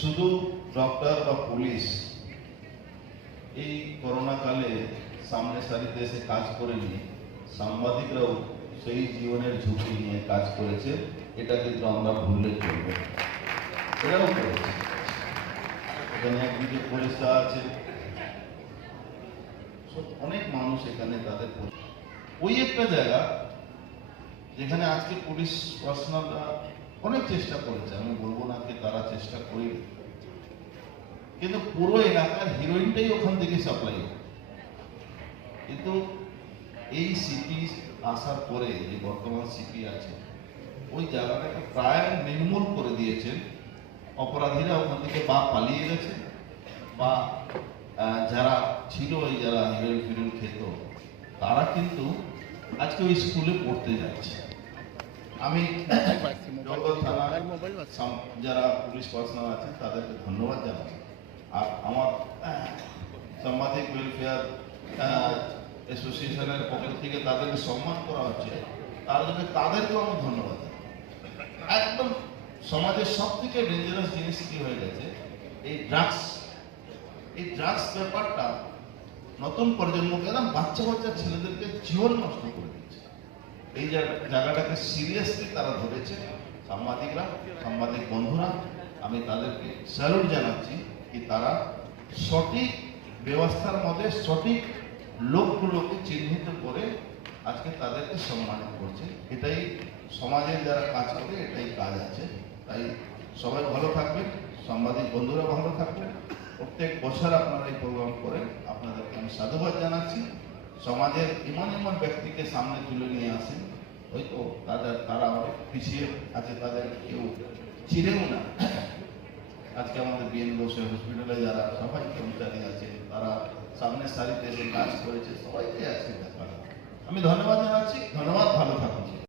শুধু ডক্টর বা পুলিশ এই করোনা কালে সামনে সারিতে এসে কাজ করেনি, সাংবাদিকরাও সেই জীবনের ঝুঁকি নিয়ে কাজ করেছে। এটা কিন্তু আমরা ভুললে চলবে, এরাও করেছে। এখানে একদিকে পুলিশরা আছে, অনেক মানুষ এখানে তাদের ওই একটা জায়গা যেখানে আজকে পুলিশ পার্সোনালরা অনেক চেষ্টা করেছে, আমি বলবো না যে তারা চেষ্টা করি, কিন্তু পুরো এলাকার হিরোইনটাই ওখান থেকে সাপ্লাই হয়। কিন্তু এই সিপি আসার পরে যে বর্তমান সিপি আছে ওই জায়গাটাকে প্রায় নির্মূল করে দিয়েছেন। অপরাধীরা ওখান থেকে বা পালিয়ে গেছে বা যারা ছিল ওই যারা হিরোইন ফিরোইন খেত তারা কিন্তু আজকে ওই স্কুলে পড়তে যাচ্ছে। আমি জঙ্গল থানা যারা পুলিশ পার্সোনাল আছেন তাদেরকে ধন্যবাদ জানাচ্ছি। আর আমার সাংবাদিক ওয়েলফেয়ার অ্যাসোসিয়েশনের পক্ষ থেকে তাদেরকে সম্মান করা হচ্ছে, তার জন্য তাদেরকেও আমি ধন্যবাদ জানাই। একদম সমাজের সব থেকে ডেঞ্জারাস জিনিস কি হয়ে গেছে এই ড্রাগস। এই ড্রাগস ব্যাপারটা নতুন প্রজন্মকে একদম বাচ্চা বাচ্চা ছেলেদেরকে জীবন নষ্ট করে দিচ্ছে। এই জায়গাটাকে সিরিয়াসলি তারা ধরেছে। সাংবাদিকরা, সাংবাদিক বন্ধুরা, আমি তাদেরকে স্যালুট জানাচ্ছি কি তারা সঠিক ব্যবস্থার মধ্যে সঠিক লোকগুলোকে চিহ্নিত করে আজকে তাদেরকে সম্মানিত করছে। এটাই সমাজের যারা কাজ করে এটাই কাজ আছে। তাই সবাই ভালো থাকবেন, সাংবাদিক বন্ধুরা ভালো থাকবেন। প্রত্যেক বছর আপনারা এই প্রোগ্রাম করেন, আপনাদেরকে আমি সাধুবাদ জানাচ্ছি। সমাজের এমন এমন ব্যক্তিকে সামনে তুলে নিয়ে আসেন, হয়তো তারা অনেক পিছিয়ে আছে, তাদের কেউ চিনেও না। আজকে আমাদের বিএন বসে হসপিটালে যারা সবাই কর্মচারী আছে তারা সামনের সারিতে এসে কাজ করেছে, সবাইকে আজকে দেখা। আমি ধন্যবাদ জানাচ্ছি। ধন্যবাদ, ভালো থাকুন।